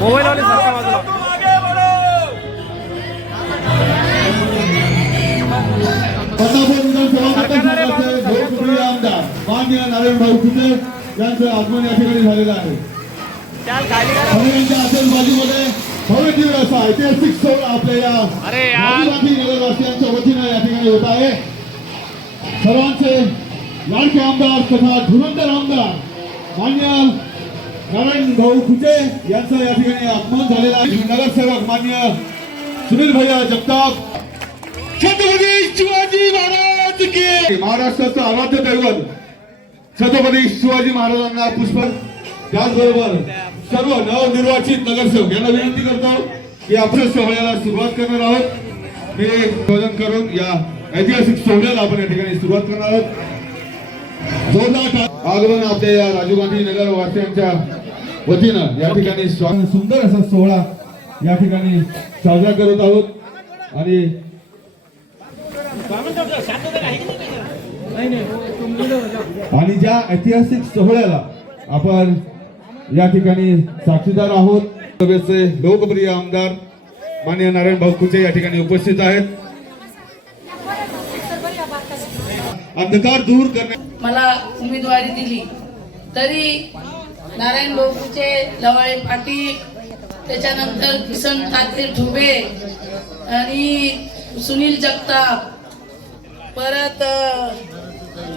Mobile वाले सारखा बाजूला पटापट विधानसभा मतदारसंघाचे लोकप्रिय आमदार मान्य नारायण भाऊ कुटे यांचं आगमन या ठिकाणी झालेलं आहे. आणि यांच्या आतषबाजीमध्ये भव्य दिव्य असा ऐतिहासिक सोहळा आपल्या या अरे यार. आदिवासी नगरवासियांच्या वतीनं या ठिकाणी होत आहे. सर्वांचे लाडके आमदार तथा धुरंधर आमदार मान्य नारायण भाऊ खुचे यांचं या ठिकाणी आगमन झालेलं आहे. नगरसेवक मान्य सुनील भैया जगताप. छत्रपती शिवाजी महाराज की महाराष्ट्राचं आराध्य दैवत छत्रपती शिवाजी महाराजांना पुष्प त्याचबरोबर सर्व नवनिर्वाचित नगरसेवक यांना विनंती करतो की आपण सोहळ्याला सुरुवात करणार आहोत. हे नियोजन करून या ऐतिहासिक सोहळ्याला आपण या ठिकाणी सुरुवात करणार आहोत. जोरदार आगमन आपल्या या राजीव गांधी नगर वासियांच्या वतीनं या ठिकाणी सुंदर असा सोहळा या ठिकाणी साजरा करत आहोत. आणि आणि ज्या ऐतिहासिक सोहळ्याला आपण या ठिकाणी साक्षीदार आहोत सभेचे लोकप्रिय आमदार मान्य नारायण भाऊ कुचे या ठिकाणी उपस्थित आहेत. अंधकार दूर करण्या मला उमेदवारी दिली तरी नारायण भाऊचे लवाळे पाटील त्याच्यानंतर किसन ताते ठुबे आणि सुनील जगताप. परत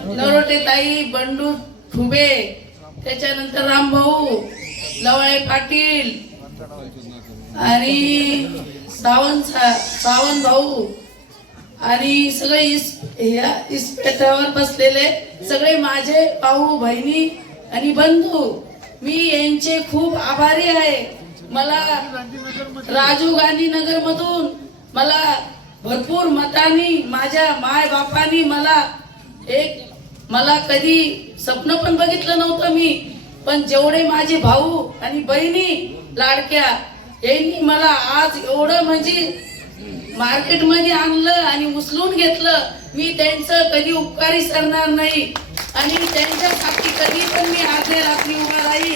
नरोटे ताई बंडू ठुबे त्याच्यानंतर रामभाऊ लवाळे पाटील आणि सावंत सा- सावंत भाऊ आणि सगळे इस ह्या इस्पेटावर बसलेले सगळे माझे भाऊ बहिणी आणि बंधू. मी यांचे खूप आभारी आहे. मला राजीव गांधी नगर मधून मला भरपूर मतानी माझ्या माय बापानी मला एक मला कधी स्वप्न पण बघितलं नव्हतं मी पण जेवढे माझे भाऊ आणि बहिणी लाडक्या यांनी मला आज एवढं म्हणजे मार्केटमध्ये आणलं आणि उचलून घेतलं मी त्यांचं कधी उपकारी सरणार नाही. आणि त्यांच्यासाठी कधी पण मी आधे रात्री उभा राहील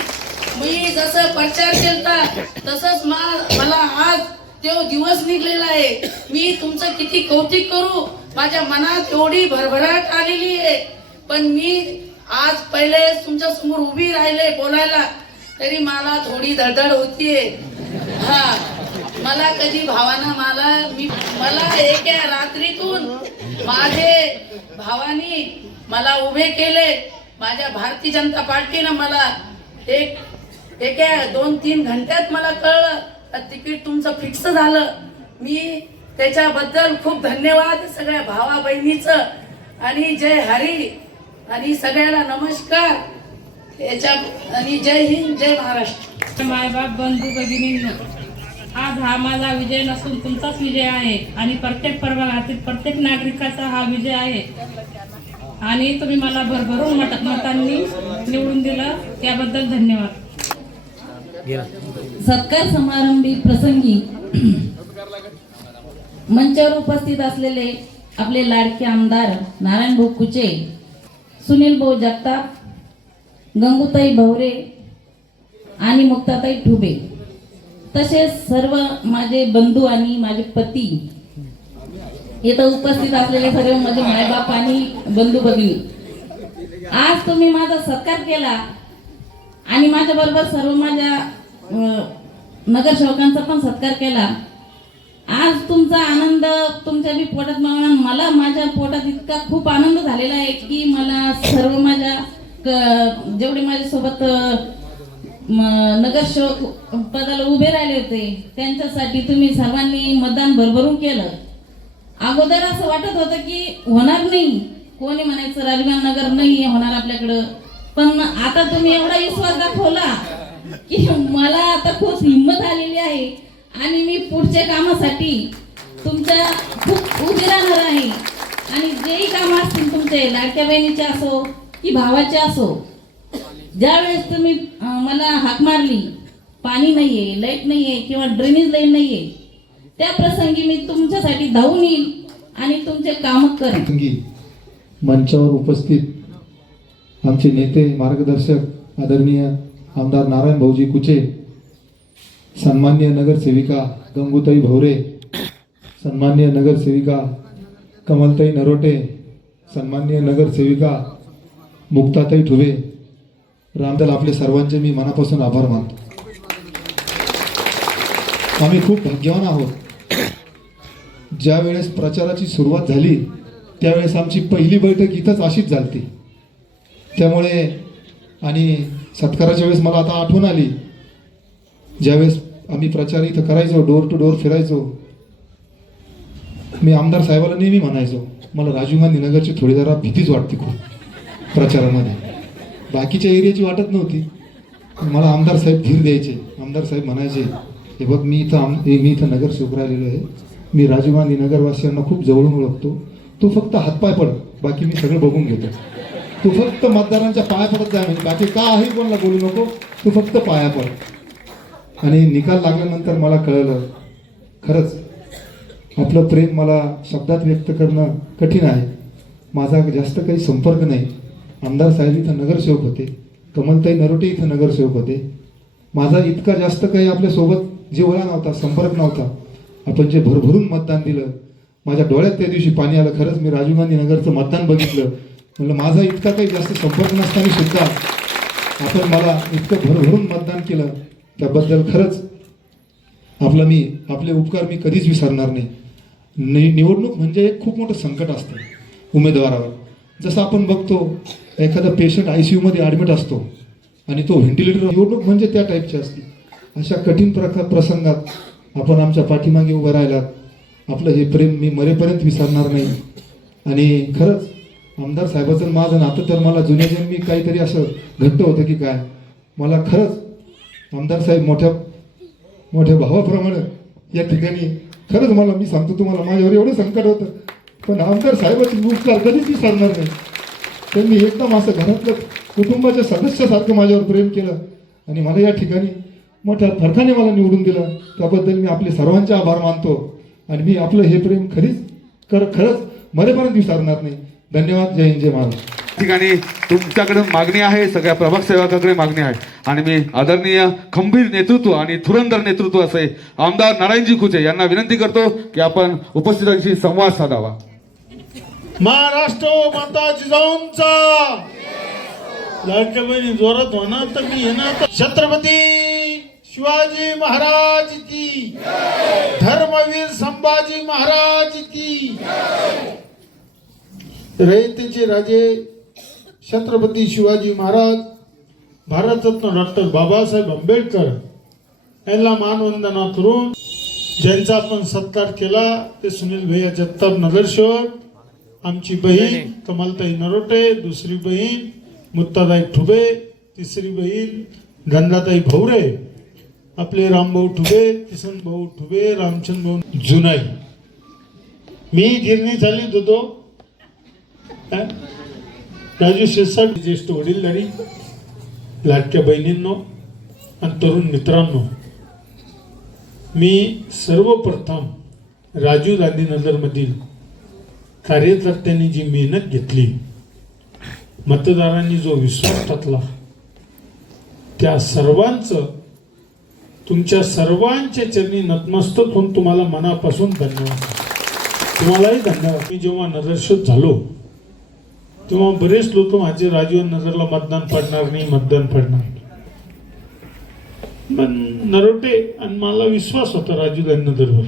मी जसं प्रचार केलता तसंच मा- मला आज तो दिवस निघलेला आहे. मी तुमचं किती कौतिक करू? माझ्या मनात एवढी भरभराट आलेली आहे. पण मी आज पहिले तुमच्यासमोर उभी राहिले बोलायला तरी मला थोडी धडधड होतीये. हा. मला कधी भावानं मला मी मला एका रात्रीतून माझे भावानी मला उभे केले. माझ्या भारतीय जनता पार्टीनं मला एक एका दोन तीन घंट्यात मला कळलं तिकीट तुमचं फिक्स झालं. मी त्याच्याबद्दल खूप धन्यवाद सगळ्या भावा बहिणीचं आणि जय हरी आणि सगळ्याला नमस्कार. याच्या आणि जय हिंद जय महाराष्ट्र. मायबाप बंधू भगिनींनो आज हा माझा विजय नसून तुमचाच विजय आहे. आणि प्रत्येक प्रभागातील प्रत्येक नागरिकाचा हा विजय आहे. आणि तुम्ही मला भरभरून मत मतांनी निवडून दिलं. त्याबद्दल धन्यवाद. सत्कार समारंभी प्रसंगी मंचावर उपस्थित असलेले आपले लाडके आमदार नारायण भाऊ कुचे सुनील भाऊ जगताप गंगूताई भवरे आणि मुक्ताताई ठुबे. तसेच सर्व माझे बंधू आणि माझे पती इथं उपस्थित असलेले सर्व माझे मायबाप आणि बंधू भगिनी. आज तुम्ही माझा सत्कार केला आणि माझ्या बरोबर सर्व माझ्या नगरसेवकांचा पण सत्कार केला. आज तुमचा आनंद तुमच्या बी पोटात मागणार मला माझ्या पोटात इतका खूप आनंद झालेला आहे की मला सर्व माझ्या क- जेवढे माझ्यासोबत नगरसेवक पदाला उभे राहिले होते. त्यांच्यासाठी तुम्ही सर्वांनी मतदान भरभरून केलं. अगोदर असं वाटत होतं की होणार नाही. कोणी म्हणायचं राजगाव नगर नाही होणार आपल्याकडं. पण आता तुम्ही एवढा विश्वास दाखवला की मला आता खूप हिंमत आलेली आहे. आणि मी पुढच्या कामासाठी तुमच्या खूप उभी राहणार आहे. आणि जेही काम असतील तुमचे लाडक्या बहिणीचे असो की भावाचे असो ज्यावेळेस तुम्ही मला हाक मारली पाणी नाहीये लाइट नाहीये किंवा ड्रेनेज लाईन नाहीये त्या प्रसंगी मी तुमच्यासाठी धावून येईल आणि तुमचे काम करेन. प्रसंगी मंचावर उपस्थित आमचे नेते मार्गदर्शक आदरणीय आमदार नारायण भाऊजी कुचे सन्मान्य नगरसेविका गंगूताई भवरे सन्मान्य नगरसेविका कमलताई नरोटे सन्मान्य नगरसेविका मुक्ताताई ठुबे रामदल आपले सर्वांचे मी मनापासून आभार मानतो. आम्ही खूप भाग्यवान आहोत. ज्या वेळेस प्रचाराची सुरुवात झाली त्यावेळेस आमची पहिली बैठक इथंच अशीच झालती. त्यामुळे आणि सत्काराच्या वेळेस मला आता आठवण आली. ज्यावेळेस आम्ही प्रचार इथं करायचो डोर टू डोर फिरायचो मी आमदार साहेबाला नेहमी म्हणायचो मला राजीव गांधी नगरची थोडी जरा भीतीच वाटते खूप प्रचारामध्ये. बाकीच्या एरियाची वाटत नव्हती. मला आमदार साहेब धीर द्यायचे. आमदार साहेब म्हणायचे हे बघ मी इथं आम मी इथं नगर राहिलेलो आहे. मी राजीव गांधी नगरवासियांना खूप जवळून ओळखतो. तू फक्त हातपाय पड. बाकी मी सगळं बघून घेतो. तू फक्त मतदारांच्या पाया पडत जा म्हणजे बाकी आहे कोणाला बोलू नको. तू फक्त पाया पड. आणि निकाल लागल्यानंतर मला कळलं खरंच आपलं प्रेम मला शब्दात व्यक्त करणं कठीण आहे. माझा जास्त काही संपर्क नाही. आमदार साहेब इथं नगरसेवक होते कमलताई नरोटे इथं नगरसेवक होते. माझा इतका जास्त काही आपल्यासोबत जिवळा नव्हता संपर्क नव्हता. आपण जे भरभरून मतदान दिलं माझ्या डोळ्यात त्या दिवशी पाणी आलं खरंच मी राजीव गांधी नगरचं मतदान बघितलं. म्हणलं माझा इतका काही जास्त संपर्क नसताना सुद्धा आपण मला इतकं भरभरून मतदान केलं. त्याबद्दल खरंच आपला मी आपले उपकार मी कधीच विसरणार नाही. नि निवडणूक म्हणजे एक खूप मोठं संकट असतं उमेदवारावर. जसं आपण बघतो एखादा पेशंट आय सी यूमध्ये ॲडमिट असतो आणि तो व्हेंटिलेटर निवडणूक म्हणजे त्या टाईपची असते. अशा कठीण प्रकार प्रसंगात आपण आमच्या पाठीमागे उभं राहिलात. आपलं हे प्रेम मी मरेपर्यंत विसरणार नाही. आणि खरंच आमदार साहेबाचं माझं नातं तर मला जुन्या जन्मी काहीतरी असं घट्ट होतं की काय? मला खरंच आमदार साहेब मोठ्या मोठ्या भावाप्रमाणे या ठिकाणी खरंच मला मी सांगतो तुम्हाला माझ्यावर एवढं संकट होतं. पण आमदार साहेबाची उपकार कधीच विसरणार नाही. त्यांनी एकदम असं घरातलं कुटुंबाच्या सदस्यासारखं माझ्यावर प्रेम केलं आणि मला या ठिकाणी मोठ्या फरकाने मला निवडून दिलं. त्याबद्दल मी आपले सर्वांचे आभार मानतो आणि मी आपलं हे प्रेम खरीच कर खरंच मरेपर्यंत विसरणार नाही. धन्यवाद. जय हिंद जय महाराज. ठिकाणी तुमच्याकडे मागणी आहे सगळ्या प्रभाग सेवकाकडे मागणी आहे. आणि मी आदरणीय खंबीर नेतृत्व आणि थुरंदर नेतृत्व असे आमदार नारायणजी खुचे यांना विनंती करतो की आपण उपस्थितांशी संवाद साधावा. महाराष्ट्र हो, माता जिजाऊंचा लाडक्या बहिणी जोरात होणार तर मी येणार छत्रपती शिवाजी महाराज की धर्मवीर संभाजी महाराज की रयतेचे राजे छत्रपती शिवाजी महाराज भारतरत्न डॉक्टर बाबासाहेब आंबेडकर यांना मानवंदना करून ज्यांचा आपण सत्कार केला ते सुनील भैया जगताप नगरसेवक आमची बहीण कमलताई नरोटे दुसरी बहीण मुत्ताताई ठुबे तिसरी बहीण गंगाताई भवरे आपले रामभाऊ ठुबे किसन भाऊ ठुबे रामचंद्र भाऊ जुनाई. मी गिरणी चाललीत होतो? राजू शिरसाट ज्येष्ठ वडीलधारी लाडक्या बहिणींनो आणि तरुण मित्रांनो मी सर्वप्रथम राजीव गांधी नगरमधील कार्यकर्त्यांनी जी मेहनत घेतली मतदारांनी जो विश्वास टाकला त्या सर्वांचं तुमच्या सर्वांच्या चरणी नतमस्तक होऊन तुम्हाला मनापासून धन्यवाद. तुम्हालाही धन्यवाद. मी जेव्हा नगरसेवक झालो तेव्हा बरेच लोक माझे राजीव नगरला मतदान पडणार नाही मतदान पडणार पण नरोटे आणि मला विश्वास होता राजीव गांधी नगरवर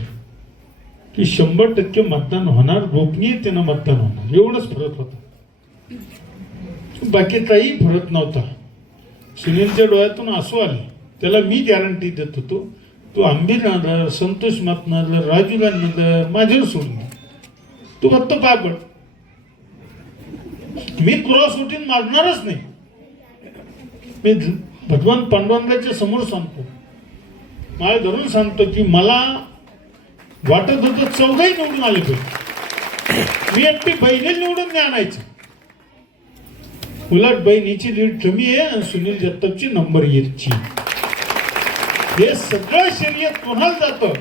की शंभर टक्के मतदान होणार गोपनीयतेनं मतदान होणार. एवढंच फरक होता. बाकी काही फरक नव्हता. सुनीलच्या डोळ्यातून आसू आले. त्याला मी गॅरंटी देत होतो तू आंबीर नगर संतोष नगर राजू गांधी माझ्यावर सोडून तू फक्त पापड मी क्रॉस उठीन मारणारच नाही. मी भगवान पांडुरंगाच्या समोर सांगतो. मला धरून सांगतो की मला वाटत होतं चौदाही निवडून आले पाहिजे मी एकटी बहिणी निवडून नाही आणायचं. उलट बहिणीची लीड कमी आहे आणि सुनील जगतापची नंबर एकची. हे सगळं शरीर कोणाला जातं?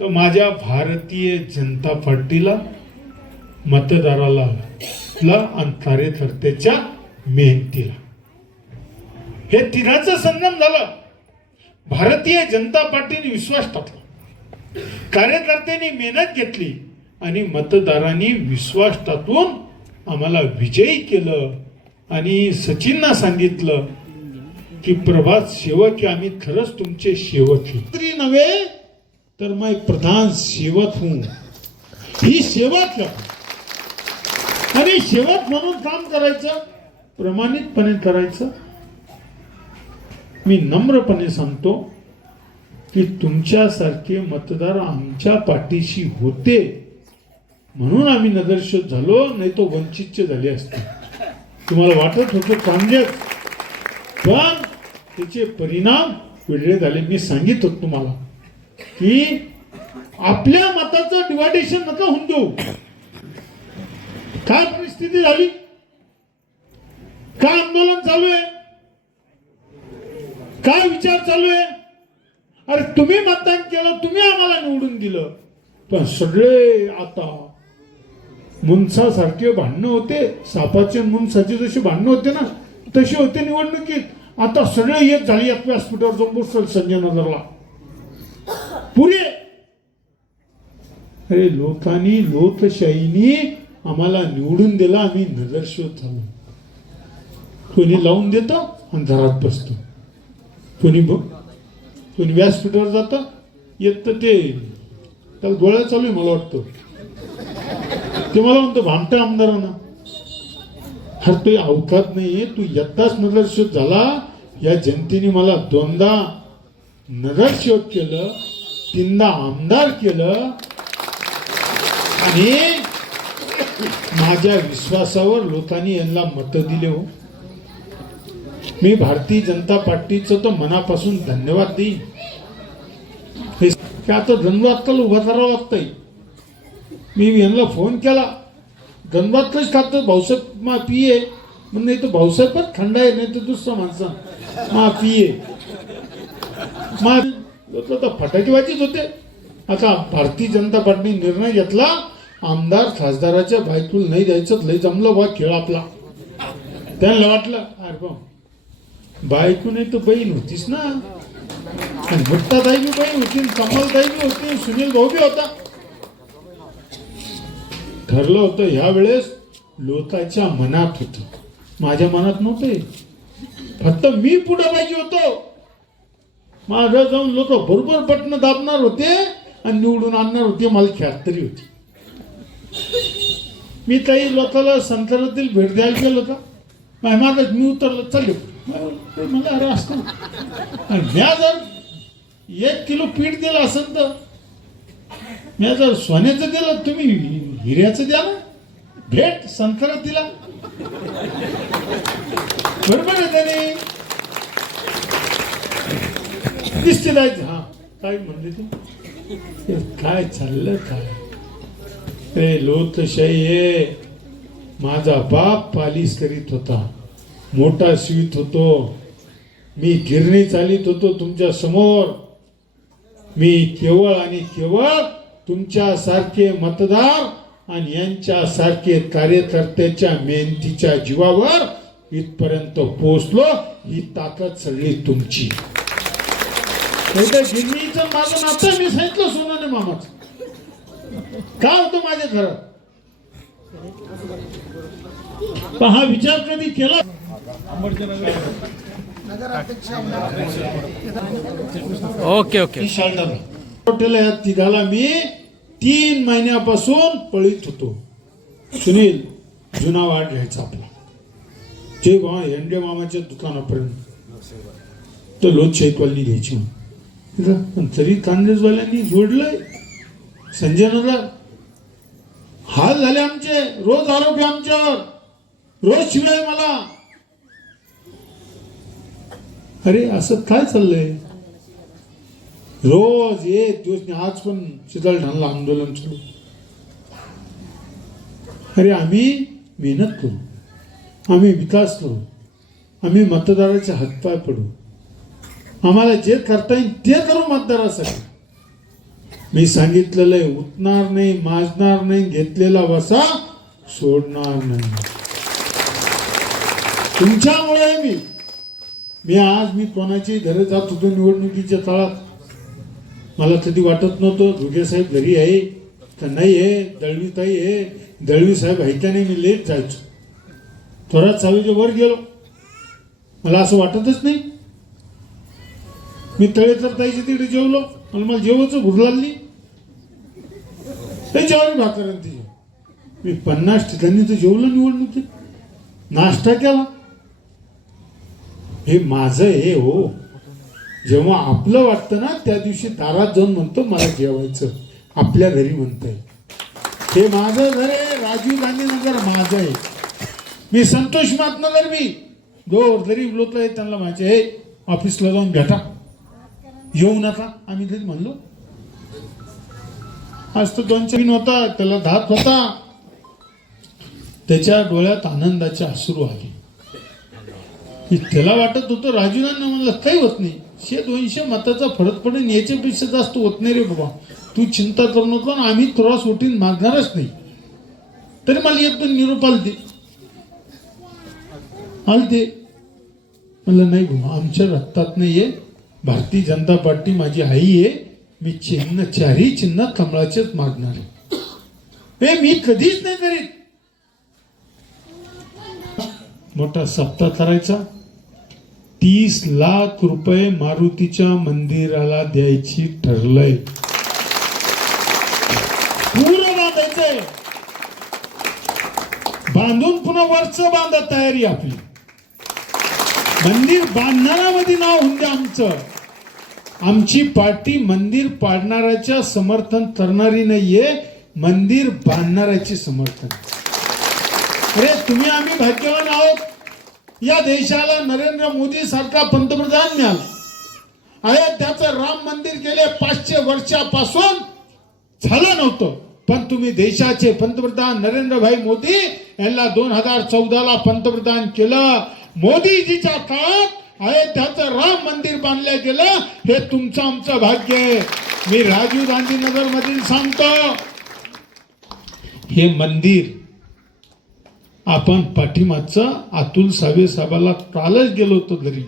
तर माझ्या भारतीय जनता पार्टीला मतदाराला आणि कार्यकर्त्याच्या मेहनतीला. हे तिघाचं संगम झालं. भारतीय जनता पार्टीने विश्वास टाकला. कार्यकर्त्यांनी मेहनत घेतली आणि मतदारांनी विश्वास टाकून आम्हाला विजयी केलं. आणि सचिनना सांगितलं की प्रभात सेवक आहे आम्ही खरंच तुमचे सेवक तरी नव्हे तर मैं प्रधान सेवक हूं ही सेवक आणि सेवक म्हणून काम करायचं प्रमाणितपणे करायचं. मी नम्रपणे सांगतो की तुमच्यासारखे मतदार आमच्या पाठीशी होते. म्हणून आम्ही नगरशोध झालो नाही तो वंचितचे झाले असते. तुम्हाला वाटत होतं काँग्रेस पण त्याचे परिणाम वेगळे झाले. मी सांगितलं तुम्हाला की आपल्या मताचं डिवायडेशन नका होऊन देऊ. काय परिस्थिती झाली? काय आंदोलन चालू आहे? काय विचार चालू आहे? अरे तुम्ही मतदान केलं तुम्ही आम्हाला निवडून दिलं. पण सगळे आता मुंसासारखे भांडणं होते. सापाचे मुंसाचे जसे भांडणं होते ना तसे होते निवडणुकीत. आता सगळे एक झाली एक व्यासपीठावर जाऊन संजय नगरला. पुरे. अरे लोकांनी लोकशाहीनी आम्हाला निवडून दिला आम्ही नजरशोध झालो. कोणी लावून देतं आणि घरात बसतो. कोणी बघ कोणी व्यासपीठावर जातं येत तर ते. त्याला डोळ्या चालू आहे मला वाटतं. ते मला म्हणतो भामट्या आमदारांना. हर तो अवकात नाही तू यत्ताच नगरसेवक झाला. या जनतेने मला दोनदा नगरसेवक केलं तीनदा आमदार केलं आणि माझ्या विश्वासावर लोकांनी यांना मतं दिले हो. मी भारतीय जनता पार्टीचं तर मनापासून धन्यवाद देईन. की आता धन्यवाद उभा करावं लागतंय मी यांना फोन केला. धनबादलाच टाकतो भाऊसाहेब मा पिये. मग नाही तर भाऊसाहेबच खंड आहे नाही तर दुसरा माणसा मा पिये. मा लोक तर फटाकेबाजीच होते. आता भारतीय जनता पार्टीने निर्णय घेतला. आमदार खासदाराच्या बायकूल नाही द्यायचं लय जमलं बा खेळ आपला. त्यांना वाटलं अरे बायकून बायको तर बहीण होतीस ना. आणि बी बहीण होती कमलताई बी होती सुनील भाऊ बी होता. ठरलं होतं ह्या वेळेस लोकांच्या मनात होत. माझ्या मनात नव्हते. फक्त मी पुढे पाहिजे होतो. माझं जाऊन लोक बरोबर बटणं दाबणार होते आणि निवडून आणणार होते. मला ख्यातरी होती. मी काही लोकांना संतरातील भेट द्यायला गेलो होता. माझ्या मी उतरलो चाललो. ते अरे असतो. म्या जर एक किलो पीठ दिलं असेल तर मी जर सोन्याचं दिलं तुम्ही हिऱ्याचं द्या ना भेट संताना दिला? बरोबर आहे त्याने दिसते जायचं हा काय म्हणले ते? काय चाललं काय? रे लोकशाही माझा बाप पालीस करीत होता. मोठा शिवित होतो. मी गिरणी चालित होतो तुमच्यासमोर. मी केवळ आणि केवळ तुमच्या सारखे मतदार आणि यांच्या सारखे कार्यकर्त्याच्या मेहनतीच्या जीवावर इथपर्यंत पोहोचलो. ही ताकद सगळी तुमची. नाही गिरणीचं माझं नातं मी सांगितलं सोनाने मामाचं. काय होतं माझ्या घरात पहा हा विचार कधी केला? Okay okay. हॉटेल या तिघाला मी तीन महिन्यापासून पळीत होतो. सुनील जुना वाट घ्यायचा आपला. जे बा हेंडे मामाच्या दुकानापर्यंत. तर लोकशाही कॉलनी घ्यायची पण तरी कांदेसवाल्यांनी जोडलंय. संजय नगर हाल झाले आमचे. रोज आरोप आमच्यावर. रोज शिवाय मला. अरे असं काय चाललंय? रोज एक दिवस आज पण शीतल ठाणला आंदोलन चालू. अरे आम्ही मेहनत करू. आम्ही विकास करू. आम्ही मतदाराचे हातपाय पडू. आम्हाला जे करता येईल ते करू मतदारासाठी. मी सांगितलेलं आहे उठणार नाही माजणार नाही घेतलेला वसा सोडणार नाही. तुमच्यामुळे मी मी आज मी कोणाची घरी जात होतो निवडणुकीच्या तळात मला कधी वाटत नव्हतं धुगे साहेब घरी आहे तर नाही आहे दळवीताई आहे दळवी साहेब आहे नाही मी लेट जायचो. थोड्यात चावीच्या वर गेलो. मला असं वाटतच नाही. मी तळे तर ताईच्या तिकडे जेवलो. आणि मला जेवायचं भूर लागली. त्याच्यावर भाकर आणि मी पन्नास ठिकाणी तर जेवलो निवडणुकीत. नाश्ता केला. हे माझं हे हो. जेव्हा आपलं वाटतं ना त्या दिवशी दारात जाऊन म्हणतो मला जेवायचं. आपल्या घरी म्हणतंय. हे माझं घर आहे राजीव गांधी नगर माझं आहे. मी संतोष महात्नगर मी. दोर गरीब लोक आहेत त्यांना माहिती हे ऑफिसला जाऊन भेटा. येऊ नका. आम्ही तरी म्हणलो. आज तो दोन चार होता त्याला धात होता. त्याच्या डोळ्यात आनंदाचे अश्रू आले. त्याला वाटत होतं राजूरांना म्हणलं काही होत नाही. शे दोनशे मताचा फरक पडेल याच्यापेक्षा जास्त होत नाही रे बाबा. तू चिंता करू नको आणि आम्ही क्रॉस उठीन मागणारच नाही. तरी मला येत दोन निरोप आलते. आलते. म्हणलं नाही बाबा आमच्या रक्तात नाही आहे भारतीय जनता पार्टी माझी आई आहे. मी चिन्ह चारही चिन्ह कमळाचेच मागणार आहे. हे मी कधीच नाही करीत. मोठा सप्ताह करायचा. तीस लाख रुपये मारुतीच्या मंदिराला द्यायची ठरलंय. पूर्ण बांधायचंय. बांधून पुन्हा वरच बांधा तयारी आपली. मंदिर बांधणाऱ्यामध्ये नाव होऊन द्या आमचं. आमची पार्टी मंदिर पाडणाऱ्याच्या समर्थन करणारी नाहीये मंदिर बांधणाऱ्याची समर्थन. अरे तुम्ही आम्ही भाग्यवान आहोत. या देशाला नरेंद्र मोदी सारखा पंतप्रधान मिळाला. अयोध्याचं राम मंदिर गेले पाचशे वर्षापासून झालं नव्हतं. पण तुम्ही देशाचे पंतप्रधान नरेंद्रभाई मोदी यांना दोन हजार चौदाला पंतप्रधान केलं. मोदीजीच्या काळात अयोध्याचं राम मंदिर बांधलं गेलं. हे तुमचं आमचं भाग्य आहे. मी राजीव गांधी नगर मधील सांगतो. हे मंदिर आपण पाठीमागचं अतुल सावे साहेबाला कालच गेलो होतो घरी.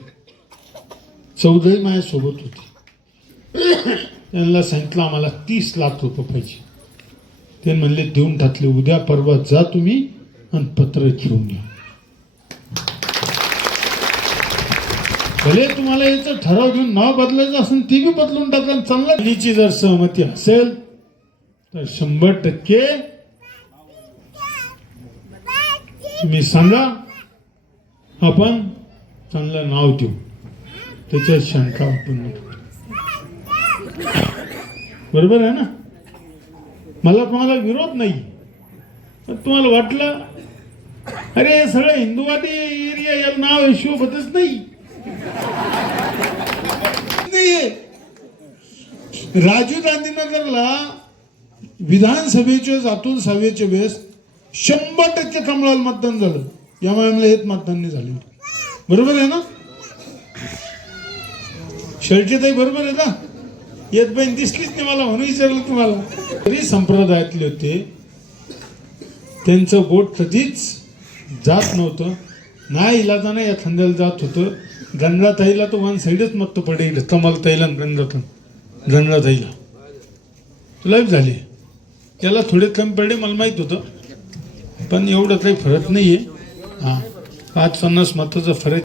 चौधरी माझ्यासोबत होती. त्यांना सांगितलं आम्हाला तीस लाख रुपये पाहिजे. ते म्हणले देऊन टाकले. उद्या परवा जा तुम्ही आणि पत्र घेऊन या. भले तुम्हाला याचं ठराव घेऊन नाव बदलायचं असेल ती बी बदलून टाका चांगला जर सहमती असेल तर शंभर टक्के तुम्ही सांगा. आपण चांगलं नाव देऊ त्याच्यात शंका आपण बरोबर आहे ना? मला तुम्हाला विरोध नाही. पण तुम्हाला वाटलं अरे हे सगळं हिंदुवादी एरिया या नाव आहे शोभतच नाही. राजीव गांधीनगरला विधानसभेच्या जातून सभेच्या वेळेस शंभर टक्के कमळाला मतदान झालं. या मॅमला येत मतदान नाही झाले. बरोबर आहे ना? शेळकेताई बरोबर आहे ना? येत बहीण दिसलीच नाही मला म्हणून विचारलं तुम्हाला. तरी संप्रदायातले होते. त्यांचं बोट कधीच जात नव्हतं. नाही इलाजानं या खांद्याला जात होतं. गंगाताईला तो वन साईडच मत पडेल. कमलताईला आणि गंगाता गंगाताईला. तुला झाली. त्याला थोडे कमी पडले मला माहीत होतं. पण एवढं काही फरक नाही आहे हां पाच पन्नास मताचा फरक